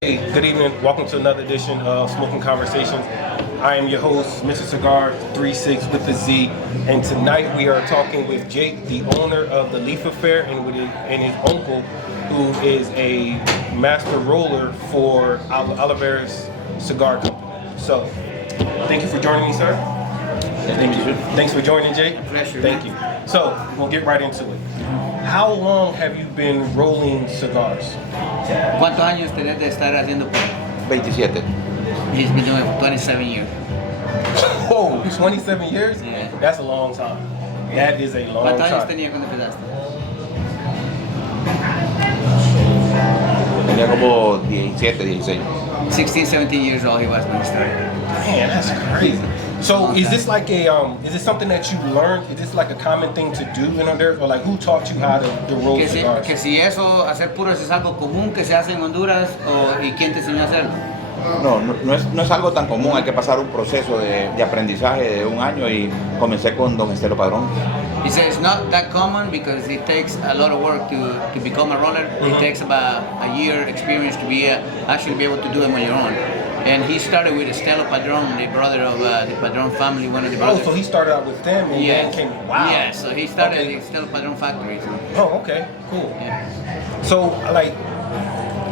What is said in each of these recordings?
Hey, good evening. Welcome to another edition of Smoking Conversations. I am your host, Mr. Cigar 36 with the Z, and tonight we are talking with Jake, the owner of the Leaf Affair, and his uncle, who is a master roller for Valladares Cigar Co. So, thank you for joining me, sir. Thank you. Thanks for joining, Jake. Pleasure. Thank you. So, we'll get right into it. How long have you been rolling cigars? ¿Cuántos años tenés de estar haciendo porro? 27. He's been doing it for 27 years. Whoa, 27 years? Yeah. That's a long time. That is a long ¿Cuántos años time. tenía cuando empezaste? Tenía como 17, 16. 16, 17 years old he was when he started. Man, that's crazy. So is this like a is this something that you learned? Is this like a common thing to do in Honduras, or like who taught you how to roll cigars? Que si eso, hacer puros es algo común que se hace en Honduras, ¿y quién te enseñó a hacerlo? No es algo tan común, hay que pasar un proceso de aprendizaje de un año y comencé con don Estelo Padrón. He says it's not that common because it takes a lot of work to become a roller. Mm-hmm. It takes about a year experience to be actually be able to do it on your own. And he started with Estelo Padron, the brother of the Padron family, one of the brothers. Oh, so he started out with them and then came. Wow. Yeah, so he started Okay. the Estelo Padron factory. So. Oh, okay, cool. Yeah. So like,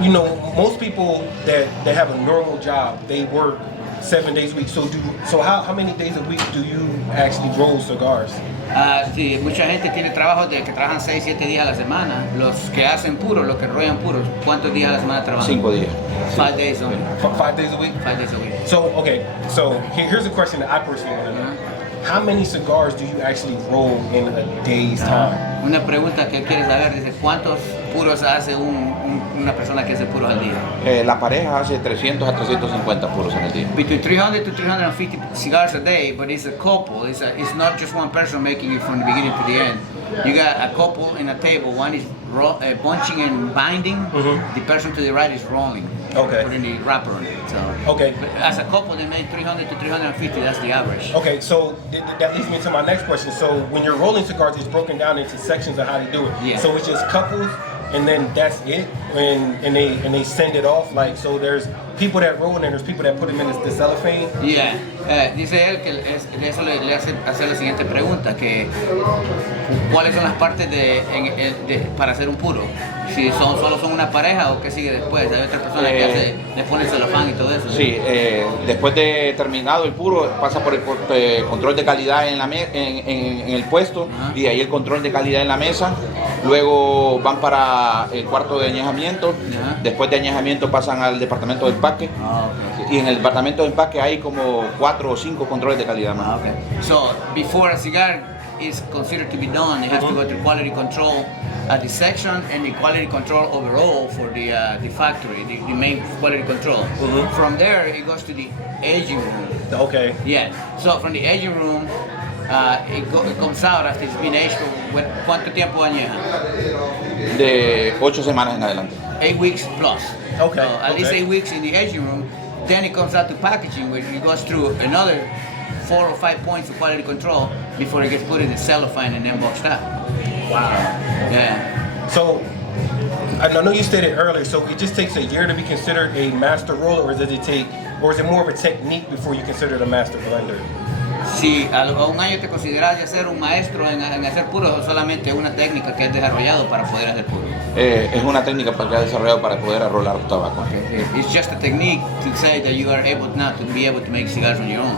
you know, most people that have a normal job, they work 7 days a week. So how many days a week do you actually roll cigars? Sí, mucha gente tiene trabajos que trabajan 6, 7 días a la semana. Los que hacen puros, los que rollan puros, ¿cuántos días a la semana trabajan? 5 días. 5 days only. 5 days a week? 5 days a week. So, okay, so here's a question that I personally want to know. How many cigars do you actually roll in a day's time? Una pregunta que quiere saber, dice, ¿cuántos puros hace una persona que hace puros al día? La pareja hace 300 a 350 puros en el día. Between 300 to 350 cigars a day, but it's a couple. It's not just one person making it from the beginning to the end. You got a couple in a table. One is bunching and binding. Mm-hmm. The person to the right is rolling. Okay. Putting the wrapper on it. So Okay. but as a couple, they make 300 to 350. That's the average. Okay, so that leads me to my next question. So when you're rolling cigars, it's broken down into sections of how to do it. Yeah. So it's just couples, and then that's it, and they send it off. Like, so there's people that roll, and there's people that put them in the cellophane. Yeah. Dice él que de eso le hace hacer la siguiente pregunta, que ¿cuáles son las partes para hacer un puro? Si solo son una pareja o qué sigue después. Hay otras personas que le ponen celofán y todo eso. Sí, después de terminado el puro pasa por el control de calidad en el puesto. Ajá. Y de ahí el control de calidad en la mesa. Luego van para el cuarto de añejamiento. Ajá. Después de añejamiento pasan al departamento de empaque. Okay. Y en el departamento de empaque hay como 4 o 5 controles de calidad más. Okay. So before a cigar is considered to be done, it has to go through quality control at the section and the quality control overall for the factory, the main quality control. Mhm. From there, it goes to the aging room. Okay. Yeah. So from the aging room, it comes out after it's been aged for ¿cuánto tiempo añeja? De 8 semanas en adelante. 8 weeks plus. Okay, So at least okay. 8 weeks in the aging room. Then it comes out to packaging, where it goes through another 4 or 5 points of quality control before it gets put in the cellophane and then boxed up. Wow. Yeah. So I know you stated earlier. So it just takes a year to be considered a master roller, or is it more of a technique before you consider it a master blender? Si a un año te consideras ya ser un maestro en hacer puros, o solamente una técnica que has desarrollado para poder hacer puros. Es una técnica que ha desarrollado para poder arrolar tabaco. It's just a technique to say that you are able now to be able to make cigars on your own.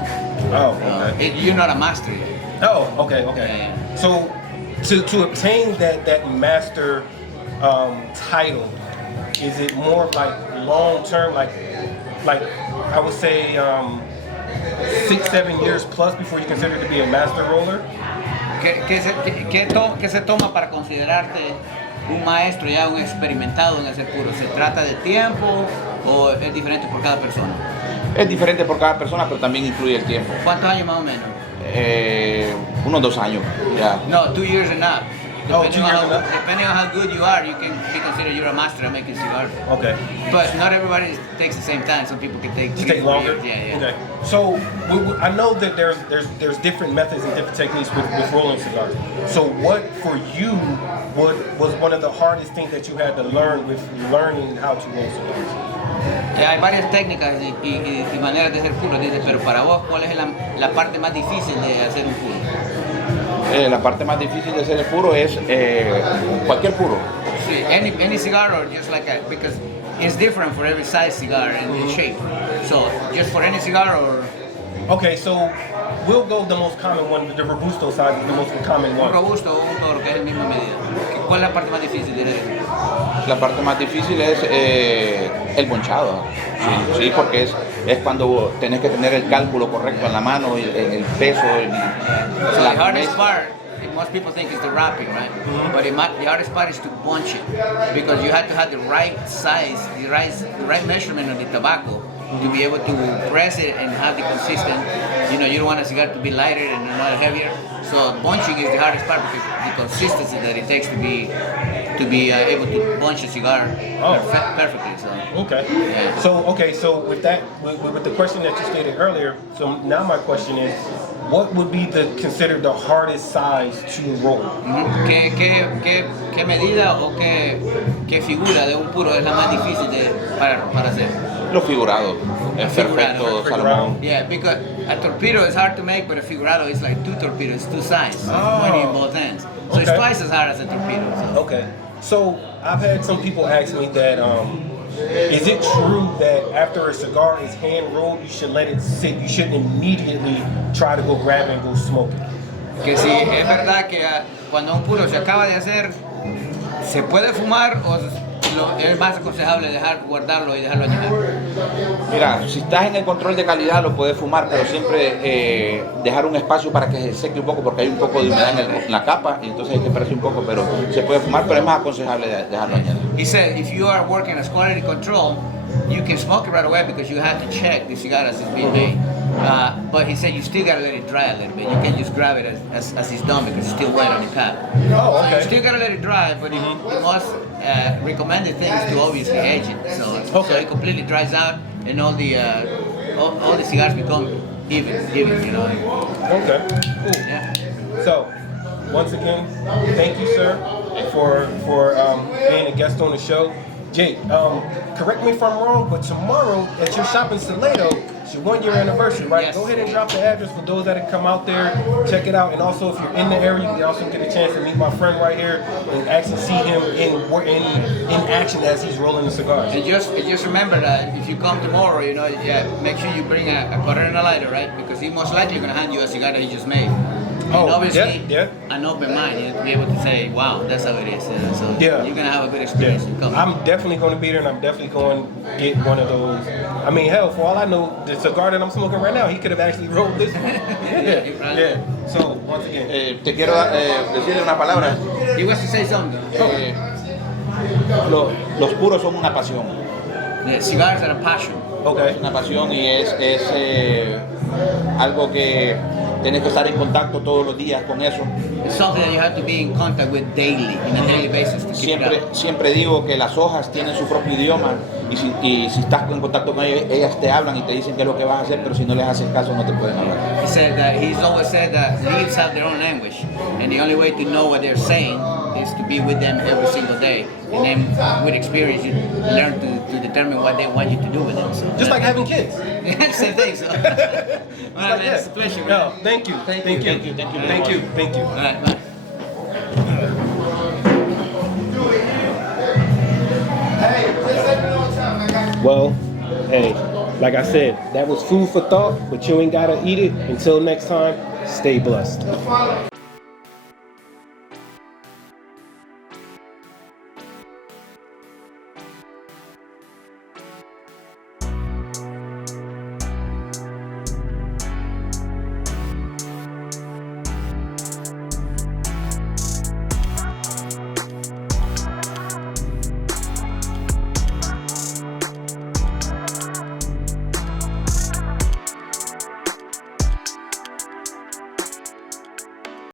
Oh, okay. You're not a master yet. Oh, okay. Yeah. So to obtain that master title, is it more like long term, like I would say 6, 7 years plus before you consider it to be a master roller? ¿Qué se toma para considerarte un maestro ya, un experimentado en hacer puro? ¿Se trata de tiempo o es diferente por cada persona? Es diferente por cada persona, pero también incluye el tiempo. ¿Cuántos años más o menos? Unos 2 años, ya. No, 2 years and up. Oh, 2 years and up. Depending on how good you are, you can be considered you're a master at making cigars. Okay. But not everybody takes the same time. Some people can take Just 3 take 4 longer. years. Yeah. Okay. So I know that there's different methods and different techniques with rolling cigars. So what for you was one of the hardest things that you had to learn with learning how to roll cigars? Hay varias técnicas y maneras de hacer puros, dice, pero para vos, ¿cuál es la parte más difícil de hacer un puro? La parte más difícil de hacer el puro es cualquier puro. Sí, any cigar or just like a, because it's different for every size cigar and the shape. So just for any cigar or Okay, so we'll go the most common one. The Robusto size is the most common un one. robusto o un toro que es el misma medida. ¿Cuál es la parte más difícil de hacer? La parte más difícil es el bonchado. Sí, porque es cuando tenés que tener el cálculo correcto en la mano, el peso. So the hardest part, most people think is the wrapping, right? But the hardest part is to bunch it because you have to have the right size, the right measurement of the tobacco to be able to press it and have the consistent. You know, you don't want a cigar to be lighter and not heavier. So bunching is the hardest part because the consistency that it takes to be able to bunch a cigar perfectly. So. Okay. Yeah. So with that, with the question that you stated earlier, so now my question is, what would be considered the hardest size to roll? ¿Qué medida o qué figura de un puro es la más difícil para hacer? Los figurados. Es Figurado. perfecto, Salomón. Yeah, because a torpedo is hard to make, but a figurado is like two torpedoes, two sides, Oh. 20 in both ends. So it's Okay. twice as hard as a torpedo. So. Okay. So I've had some people ask me that, is it true that after a cigar is hand rolled, you should let it sit? You shouldn't immediately try to go grab it and go smoke it. Que si es verdad que cuando un puro se acaba de hacer, se puede fumar o es más aconsejable guardarlo y dejarlo añejar. Mira, si estás en el control de calidad lo puedes fumar, pero siempre dejar un espacio para que se seque un poco porque hay un poco de humedad en la capa y entonces hay que esperarse un poco, pero se puede fumar, pero es más aconsejable dejarlo añejar. He said if you are working as quality control, you can smoke it right away because you have to check the cigar as it's being made. But he said you still gotta let it dry a little bit. You can't just grab it as it's done because it's still wet on the cap. Oh, okay. So you still gotta let it dry, but the most recommended thing is to obviously age it. So it completely dries out and all the cigars become even, you know. Okay. Cool. Yeah. So, once again, thank you, sir, for being a guest on the show. Jake, correct me if I'm wrong, but tomorrow at your shop in Salado, it's your 1 year anniversary, right? Yes. Go ahead and drop the address for those that come out there, check it out, and also if you're in the area, you can also get a chance to meet my friend right here and actually see him in action as he's rolling the cigars. And just remember that if you come tomorrow, you know, make sure you bring a cutter and a lighter, right? Because he's most likely gonna hand you a cigar that he just made. And obviously, an open mind, you have to be able to say, wow, that's how it is. You know? So you're gonna have a good experience. I'm definitely going to be there, and I'm definitely going to get one of those. I mean, hell, for all I know, the cigar that I'm smoking right now, he could have actually rolled this one. Yeah. So, once again. Te quiero decirle una palabra. He wants to say something. Los puros son una pasión. The cigars are a passion. Okay. Es una pasión y es algo que tienes que estar en contacto todos los días con eso. It's something that you have to be in contact with daily, in a daily basis to keep it up. Siempre digo que las hojas tienen su propio idioma y si estás en contacto con ellas, ellas te hablan y te dicen qué es lo que vas a hacer, pero si no les haces caso no te pueden hablar. He's always said that leaves have their own language, and the only way to know what they're saying is to be with them every single day. And then with experience, you learn to determine what they want you to do with them. So Just like having kids. same thing. So. Well, man, it's a pleasure. No, thank you. Thank you. All right, bye. Well, hey, like I said, that was food for thought, but you ain't gotta eat it. Until next time, stay blessed.